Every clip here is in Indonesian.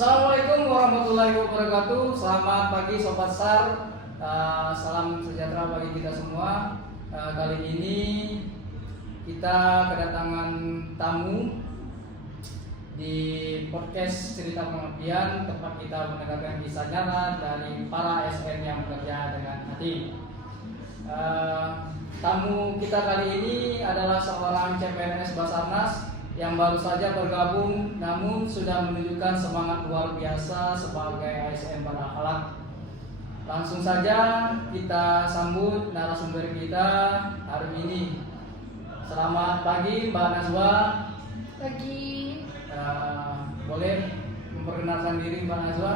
Assalamualaikum warahmatullahi wabarakatuh. Selamat pagi Sobat SAR. Salam sejahtera bagi kita semua. Kali ini kita kedatangan tamu di podcast Cerita Pengabdian, tempat kita mendengarkan kisah nyata dari para ASN yang bekerja dengan hati. Tamu kita kali ini adalah seorang CPNS Basarnas yang baru saja bergabung, namun sudah menunjukkan semangat luar biasa sebagai ASN berakhlak. Langsung saja kita sambut narasumber kita hari ini. Selamat pagi Mbak Nazwa. Pagi. Boleh memperkenalkan diri Mbak Nazwa?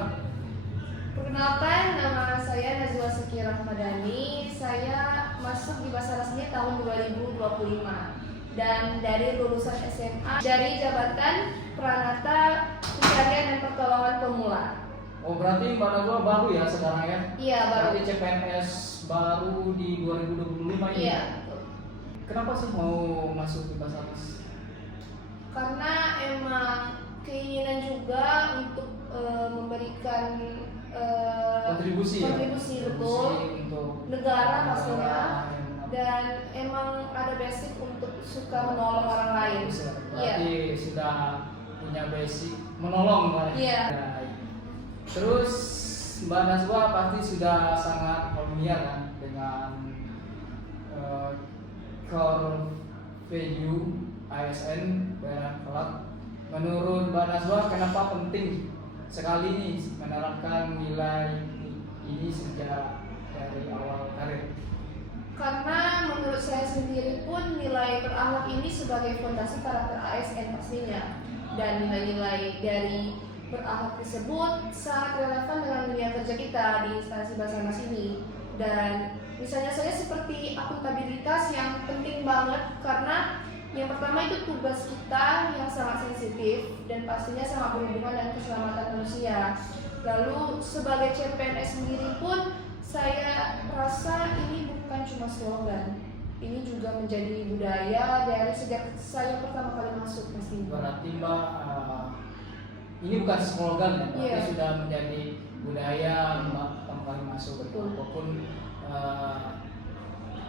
Perkenalkan, nama saya Nazwa Seki Rahmadani. Saya masuk di Basarnasnya tahun 2025 dan dari lulusan SMA dari Jabatan Pranata Pencarian dan Pertolongan Pemula. Oh, berarti Mbak Nazwa baru ya sekarang ya? Iya, baru. Berarti CPNS baru di 2025 ini? Iya. Kenapa sih mau masuk di Basarnas? Karena emang keinginan juga untuk memberikan kontribusi betul untuk negara pastinya, dan emang ada basic untuk suka menolong orang lain. Berarti sudah punya basic menolong lah. Iya. Terus Mbak Nazwa pasti sudah sangat familiar kan dengan core value ASN berakhlak. Menurut Mbak Nazwa, kenapa penting sekali nih menerapkan nilai ini sejak dari awal karir? Karena menurut saya sendiri pun nilai berakhlak ini sebagai fondasi karakter ASN pastinya, dan nilai-nilai dari berakhlak tersebut sangat relevan dengan dunia kerja kita di instansi Basarnas ini. Dan misalnya saya seperti akuntabilitas yang penting banget, karena yang pertama itu tugas kita yang sangat sensitif dan pastinya sangat berhubungan dengan keselamatan manusia. Lalu sebagai CPNS sendiri pun saya rasa ini bukan cuma slogan, ini juga menjadi budaya dari sejak saya pertama kali masuk pastinya. Berarti Mbak, ini bukan slogan ya, berarti Iya. sudah menjadi budaya Mbak pertama kali masuk. Walaupun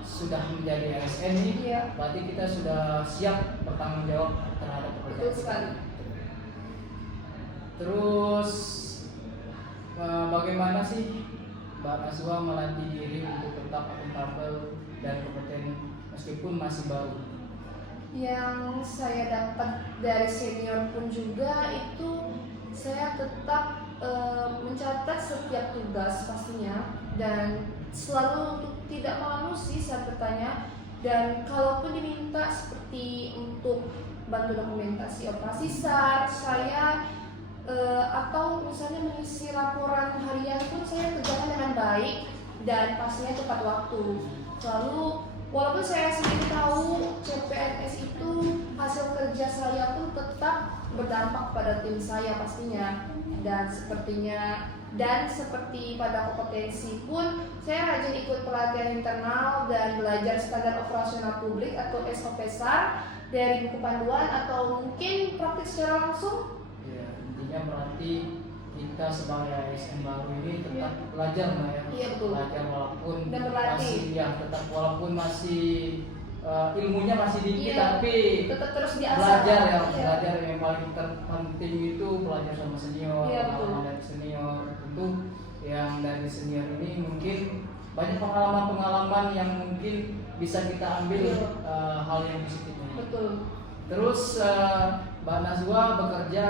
sudah menjadi ASN ini, Iya. berarti kita sudah siap bertanggung jawab terhadap pekerjaan. Betul sekali. Terus bagaimana sih Mbak Nazwa melatih diri untuk tetap akuntabel dan kompeten meskipun masih baru? Yang saya dapat dari senior pun juga itu saya tetap mencatat setiap tugas pastinya, dan selalu untuk tidak malu sih saat bertanya, dan kalaupun diminta seperti untuk bantu dokumentasi operasi SAR saya atau misalnya mengisi laporan harian pun saya kerjakan dengan baik dan pastinya tepat waktu. Lalu walaupun saya sendiri tahu CPNS itu hasil kerja saya pun tetap berdampak pada tim saya pastinya, dan seperti pada kompetensi pun saya rajin ikut pelatihan internal dan belajar standar operasional publik atau SOP SAR dari buku panduan atau mungkin praktik secara langsung. Ya, intinya berarti kita sebagai ASN baru ini tetap belajar Mbak ya. Iya, betul. Belajar walaupun Dan berlatih. masih ilmunya masih dikit, Iya, tapi tetap terus diasah. belajar ya. Iya. Belajar yang paling terpenting itu belajar sama senior. Iya, betul. Dari senior tentu yang dari senior ini mungkin banyak pengalaman-pengalaman yang mungkin bisa kita ambil Iya. hal yang positifnya. Betul. Terus Mbak Nazwa bekerja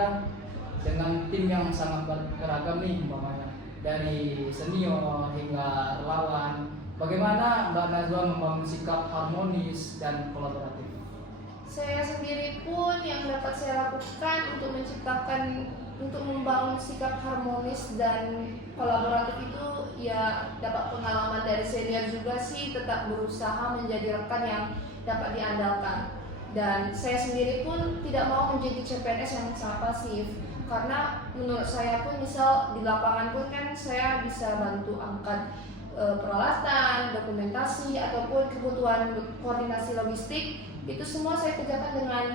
dengan tim yang sangat beragam nih umpamanya, dari senior hingga relawan. Bagaimana Mbak Nazwa membangun sikap harmonis dan kolaboratif? Saya sendiri pun yang dapat saya lakukan untuk membangun sikap harmonis dan kolaboratif itu ya dapat pengalaman dari senior juga sih, tetap berusaha menjadi rekan yang dapat diandalkan. Dan saya sendiri pun tidak mau menjadi CPNS yang sangat pasif, karena menurut saya pun misal di lapangan pun kan saya bisa bantu angkat peralatan, dokumentasi, ataupun kebutuhan koordinasi logistik, itu semua saya kerjakan dengan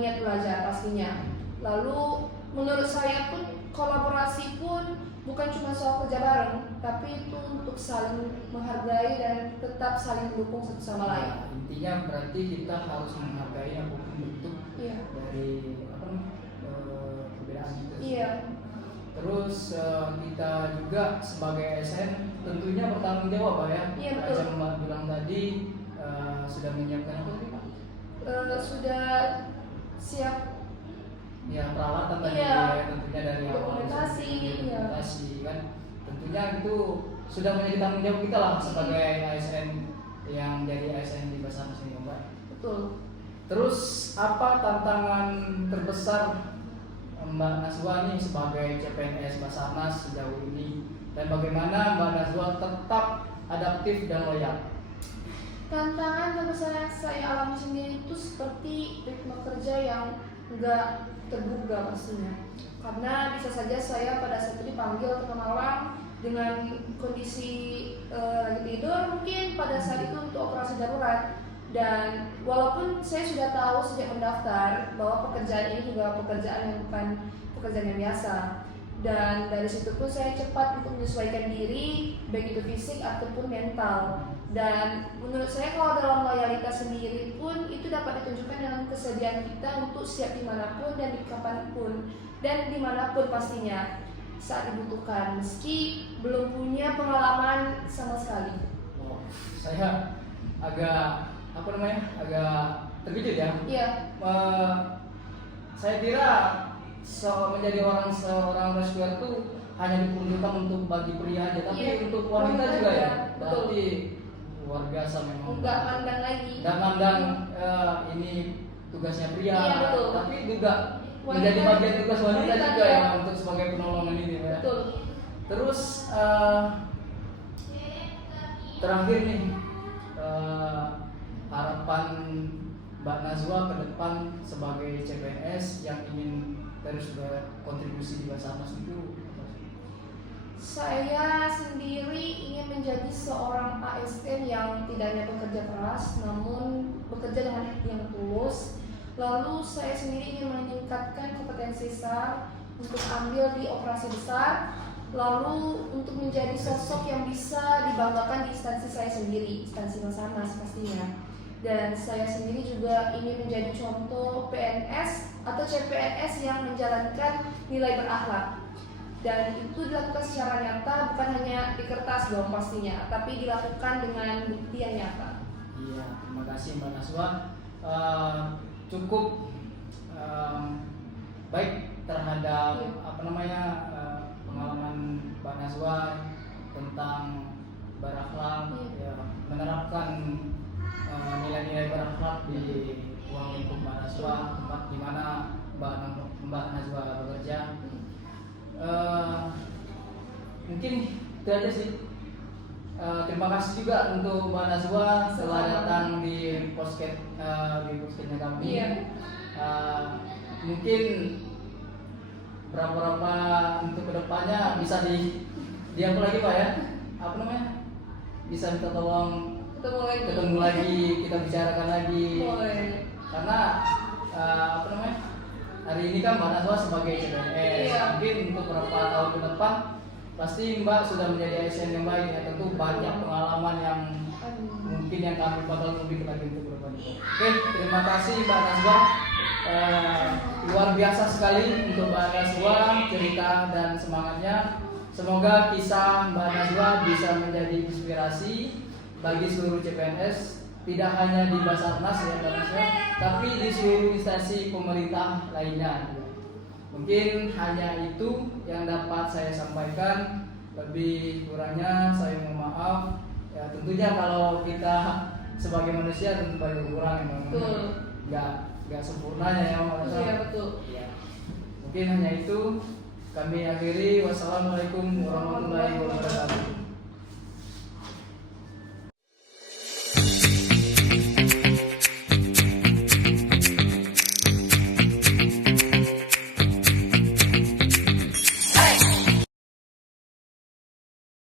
niat belajar pastinya. Lalu menurut saya pun kolaborasi pun bukan cuma soal kerja bareng, tapi itu untuk saling menghargai dan tetap saling mendukung satu sama lain. Nah, intinya berarti kita harus menghargai apapun bentuk Iya. dari perbedaan itu. Iya. Terus kita juga sebagai ASN tentunya bertanggung jawab Pak ya. Iya, betul. Macam Mbak bilang tadi sudah menyiapkan apa tadi Pak? Sudah siap. Ya peralatan tadi Iya. ya, tentunya dari awal Dokumentasi, iya. dokumentasi kan. Tentunya itu sudah menjadi tanggung jawab kita lah sebagai ASN yang jadi ASN di Basarnas ini Mbak. Betul. Terus apa tantangan terbesar Mbak Nazwa nih sebagai CPNS Basarnas sejauh ini, dan bagaimana Mbak Nazwa tetap adaptif dan loyal? Tantangan terbesar yang saya alami sendiri itu seperti ritme kerja yang enggak terduga pastinya. Karena bisa saja saya pada saat itu dipanggil ke Malang dengan kondisi lagi tidur, mungkin pada saat itu untuk operasi darurat. Dan walaupun saya sudah tahu sejak mendaftar bahwa pekerjaan ini juga pekerjaan yang bukan pekerjaan yang biasa, dan dari situ pun saya cepat untuk menyesuaikan diri, baik itu fisik ataupun mental. Dan menurut saya kalau dalam loyalitas sendiri pun itu dapat ditunjukkan dalam kesediaan kita untuk siap dimanapun dan di kapanpun dan dimanapun pastinya saat dibutuhkan, meski belum punya pengalaman sama sekali. Oh, saya agak agak terkejut ya. Iya. Saya kira menjadi seorang rescuer itu hanya diperuntukkan untuk bagi pria aja, tapi Iya, untuk wanita juga ya. betul. Berarti luar biasa memang. Enggak mandang lagi. Dan mandang ini tugasnya pria, Iya, betul. tapi juga Wanita. menjadi bagian tugas wanita Wanita, juga ya. ya untuk sebagai penolongan ini ya. Betul. Terus terakhir nih harapan Mbak Nazwa ke depan sebagai CPNS yang ingin terus berkontribusi di Basarnas itu apa sih? Saya sendiri ingin menjadi seorang ASN yang tidak hanya bekerja keras, namun bekerja dengan hati yang tulus. Lalu saya sendiri ingin meningkatkan kompetensi SAR untuk ambil di operasi besar, lalu untuk menjadi sosok yang bisa dibanggakan di instansi saya sendiri, instansi Basarnas pastinya. Dan saya sendiri juga ingin menjadi contoh PNS atau CPNS yang menjalankan nilai berakhlak. Dan itu dilakukan secara nyata, bukan hanya di kertas dong pastinya, tapi dilakukan dengan bukti yang nyata. Iya, terima kasih Mbak Nazwa. Cukup baik terhadap pengalaman Mbak Nazwa tentang berakhlak, ya, menerapkan nilai-nilai berakhlak di ruang lingkup Mbak Nazwa, tempat di mana Mbak Nazwa bekerja. Mungkin itu aja sih. Terima kasih juga untuk Mbak Nazwa telah datang di podcast-nya kami. Iya. Mungkin berapa untuk kedepannya bisa di apa lagi Pak ya? Apa namanya? Bisa minta tolong ketemu lagi, kita bicarakan lagi. Boleh. Karena hari ini kan Mbak Nazwa sebagai CPNS. Iya. Mungkin untuk beberapa tahun ke depan pasti Mbak sudah menjadi ASN yang baik ya. Tentu banyak pengalaman yang mungkin yang kami bakal lebih lagi untuk ke depan. Oke, terima kasih Mbak Nazwa. Luar biasa sekali untuk Mbak Nazwa cerita dan semangatnya. Semoga kisah Mbak Nazwa bisa menjadi inspirasi bagi seluruh CPNS, tidak hanya di Basarnas ya Mbak Nazwa, tapi di seluruh instansi pemerintah lainnya. Mungkin hanya itu yang dapat saya sampaikan. Lebih kurangnya saya mohon maaf. Ya tentunya kalau kita sebagai manusia tentu banyak kurang memang. Betul. Nggak sempurnanya ya Mbak Nazwa. Iya betul. Ya. Mungkin hanya itu. Kami akhiri. Wassalamualaikum warahmatullahi wabarakatuh.